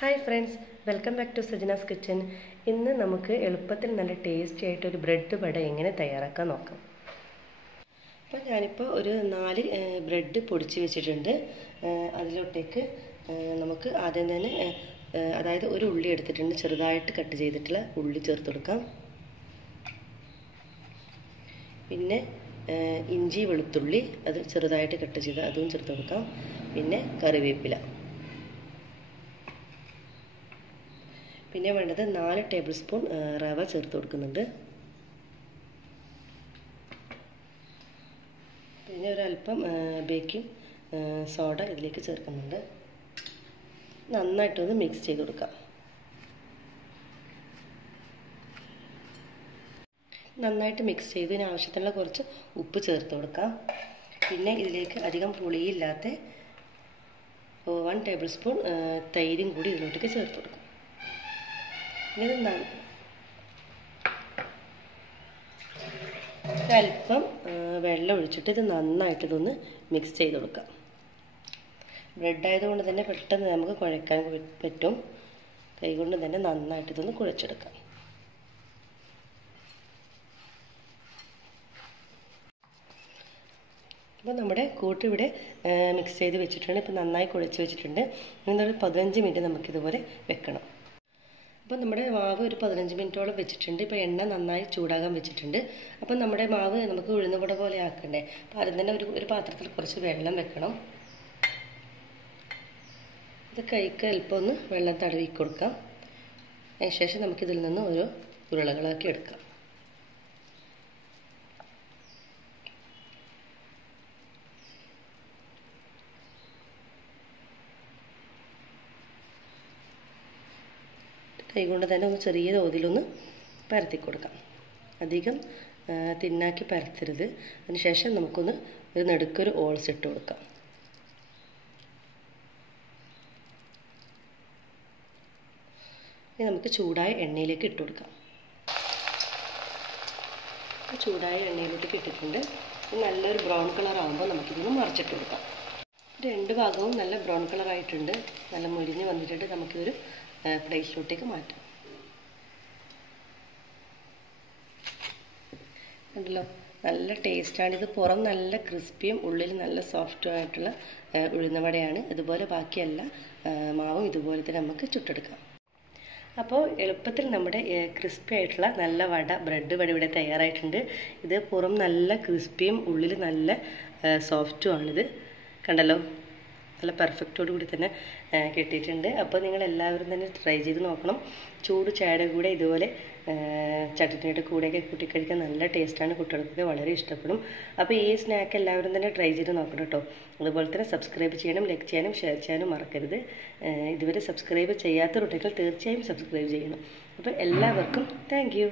Hi friends, welcome back to Sajana's Kitchen. ഇന്ന് നമുക്ക് എളുപ്പത്തിൽ നല്ല ടേസ്റ്റി ആയിട്ട് ഒരു ബ്രെഡ് വട എങ്ങനെ തയ്യാറാക്കാൻ നോക്കാം. അപ്പോൾ ഞാനിപ്പോൾ ഒരു 4 ബ്രെഡ് പൊടിച്ച് വെച്ചിട്ടുണ്ട്. അതിലോട്ടേക്ക് നമുക്ക് ആദ്യം തന്നെ അതായത് ഒരു ഉള്ളി എടുത്തിട്ടുണ്ട്, ചെറുതായിട്ട് കട്ട് ചെയ്തിട്ടുള്ള ഉള്ളി ചേർത്ത് കൊടുക്കാം. പിന്നെ ഇഞ്ചി വെളുത്തുള്ളി അത് ചെറുതായിട്ട് കട്ട് ചെയ്ത് അതും ചേർത്ത് കൊടുക്കാം. പിന്നെ കറിവേപ്പില. പിന്നെ വേണ്ടത് 4 ടേബിൾ സ്പൂൺ റവ ചേർത്ത് കൊടുക്കുന്നുണ്ട്. പിന്നെ ഒരല്പം ബേക്കിംഗ് സോഡ ഇതിലേക്ക് ചേർക്കുന്നുണ്ട്. നന്നായിട്ടൊന്ന് മിക്സ് ചെയ്ത് കൊടുക്കാം. നന്നായിട്ട് മിക്സ് ചെയ്തതിന് ആവശ്യത്തിനുള്ള കുറച്ച് ഉപ്പ് ചേർത്ത് കൊടുക്കാം. പിന്നെ ഇതിലേക്ക് അധികം പുളിയില്ലാത്ത 1 ടേബിൾ സ്പൂൺ തൈരും കൂടി ഇതിലോട്ടേക്ക് ചേർത്ത് കൊടുക്കാം. ഒരല്പം വെള്ളം ഒഴിച്ചിട്ട് ഇത് നന്നായിട്ട് ഇതൊന്ന് മിക്സ് ചെയ്ത് കൊടുക്കാം. ബ്രെഡ് ആയതുകൊണ്ട് തന്നെ പെട്ടെന്ന് നമുക്ക് കുഴക്കാൻ പറ്റും. കൈകൊണ്ട് തന്നെ നന്നായിട്ട് ഇതൊന്ന് കുഴച്ചെടുക്കാം. അപ്പോൾ നമ്മുടെ കൂട്ട് ഇവിടെ മിക്സ് ചെയ്ത് വെച്ചിട്ടുണ്ട്. ഇപ്പോൾ നന്നായി കുഴച്ച് വെച്ചിട്ടുണ്ട്. ഇന്നൊരു 15 മിനിറ്റ് നമുക്കിതുപോലെ വെക്കണം. അപ്പോൾ നമ്മുടെ മാവ് ഒരു 15 മിനിറ്റോളം വെച്ചിട്ടുണ്ട്. ഇപ്പോൾ എണ്ണ നന്നായി ചൂടാകാൻ വെച്ചിട്ടുണ്ട്. അപ്പോൾ നമ്മുടെ മാവ് നമുക്ക് ഉഴുന്നുവട പോലെ ആക്കണ്ടേ. അപ്പോൾ ആദ്യം തന്നെ ഒരു പാത്രത്തിൽ കുറച്ച് വെള്ളം വെക്കണം. ഇത് കൈക്ക് അല്പം ഒന്ന് വെള്ളം തടവി കൊടുക്കാം. അതിനുശേഷം നമുക്കിതിൽ നിന്ന് ഓരോ ഉരുളകളാക്കി എടുക്കാം. കൈകൊണ്ട് തന്നെ ഒന്ന് ചെറിയ തോതിലൊന്ന് പരത്തി കൊടുക്കാം. അധികം തിന്നാക്കി പരത്തരുത്. അതിനുശേഷം നമുക്കൊന്ന് ഒരു നടുക്കൊരു ഓൾസ് ഇട്ട് കൊടുക്കാം. ഇനി നമുക്ക് ചൂടായ എണ്ണയിലേക്ക് ഇട്ട് കൊടുക്കാം. ചൂടായ എണ്ണയിലേക്ക് ഇട്ടിട്ടുണ്ട്. നല്ലൊരു ബ്രൗൺ കളർ ആകുമ്പോൾ നമുക്കിതൊന്ന് മറിച്ചിട്ട് കൊടുക്കാം. രണ്ട് ഭാഗവും നല്ല ബ്രൗൺ കളർ ആയിട്ടുണ്ട്, നല്ല മുരിഞ്ഞ് വന്നിട്ടുണ്ട്. നമുക്കിതൊരു പ്ലേറ്റിലോട്ടേക്ക് മാറ്റാം. കണ്ടല്ലോ, നല്ല ടേസ്റ്റാണ്. ഇത് പുറം നല്ല ക്രിസ്പിയും ഉള്ളിൽ നല്ല സോഫ്റ്റും ആയിട്ടുള്ള ഉഴുന്നവടയാണ്. അതുപോലെ ബാക്കിയല്ല മാവും ഇതുപോലെ തന്നെ നമുക്ക് ചുട്ടെടുക്കാം. അപ്പോൾ എളുപ്പത്തിൽ നമ്മുടെ ക്രിസ്പി ആയിട്ടുള്ള നല്ല ബ്രെഡ് വട ഇവിടെ തയ്യാറായിട്ടുണ്ട്. ഇത് പുറം നല്ല ക്രിസ്പിയും ഉള്ളിൽ നല്ല സോഫ്റ്റും ആണിത്. കണ്ടല്ലോ, നല്ല പെർഫെക്റ്റോടു കൂടി തന്നെ കിട്ടിയിട്ടുണ്ട്. അപ്പോൾ നിങ്ങൾ എല്ലാവരും തന്നെ ട്രൈ ചെയ്ത് നോക്കണം. ചൂട് ചായയുടെ കൂടെ ഇതുപോലെ ചട്നിയുടെ കൂടെയൊക്കെ കൂട്ടി കഴിക്കാൻ നല്ല ടേസ്റ്റാണ്. കുട്ടികൾക്കൊക്കെ വളരെ ഇഷ്ടപ്പെടും. അപ്പോൾ ഈ സ്നാക്ക് എല്ലാവരും തന്നെ ട്രൈ ചെയ്ത് നോക്കണം കേട്ടോ. അതുപോലെ തന്നെ സബ്സ്ക്രൈബ് ചെയ്യണം, ലൈക്ക് ചെയ്യാനും ഷെയർ ചെയ്യാനും മറക്കരുത്. ഇതുവരെ സബ്സ്ക്രൈബ് ചെയ്യാത്ത കുട്ടികൾ തീർച്ചയായും സബ്സ്ക്രൈബ് ചെയ്യണം. അപ്പോൾ എല്ലാവർക്കും താങ്ക് യു.